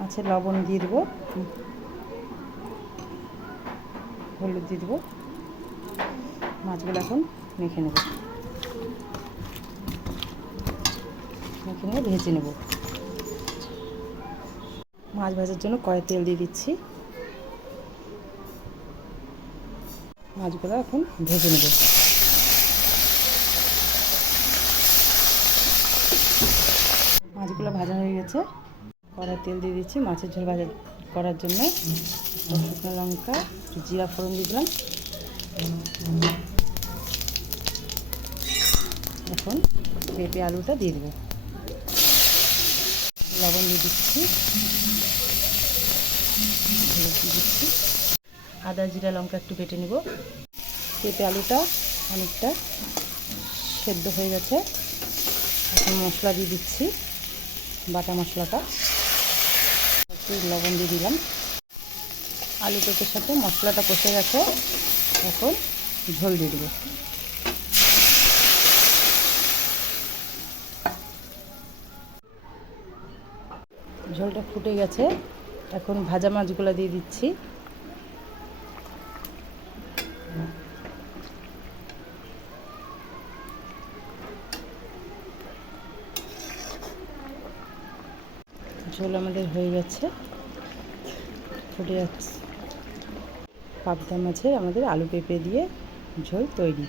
মাছে লবণ দিয়ে দেবো, হলুদ দিয়ে দেবো। মাছগুলো এখন মেখে নেব, মেখে নিয়ে ভেজে নেব। মাছ ভাজার জন্য কড়াই তেল দিয়ে দিচ্ছি। মাছগুলো এখন ভেজে নেব। মাছগুলো ভাজা হয়ে গেছে, কড়াই তেল দিয়ে দিচ্ছি মাছের ঝোল ভাজা করার জন্য। শুকনো লঙ্কা, একটু জিরা ফোড়ন দিয়ে দিলাম। এখন পেঁপে আলুটা দিয়ে দেবো, লবণ দিয়ে দিচ্ছি, হলুদ দিয়ে দিচ্ছি, আদা জিরা লঙ্কা একটু বেটে নেব। পেঁপে আলুটা অনেকটা সেদ্ধ হয়ে গেছে, এখন মশলা দিয়ে দিচ্ছি, বাটা মশলাটা একটু লবণ দিয়ে দিলাম। আলু পেঁপের সাথে মশলাটা কষে গেছে, এখন ঝোল দিয়ে দেবো। ঝোলটা ফুটে গেছে, এখন ভাজা মাছগুলো দিয়ে দিচ্ছি। ঝোল আমাদের হয়ে গেছে, ফুটে যাচ্ছে। পাবদা মাছের আমাদের আলু পেঁপে দিয়ে ঝোল তৈরি।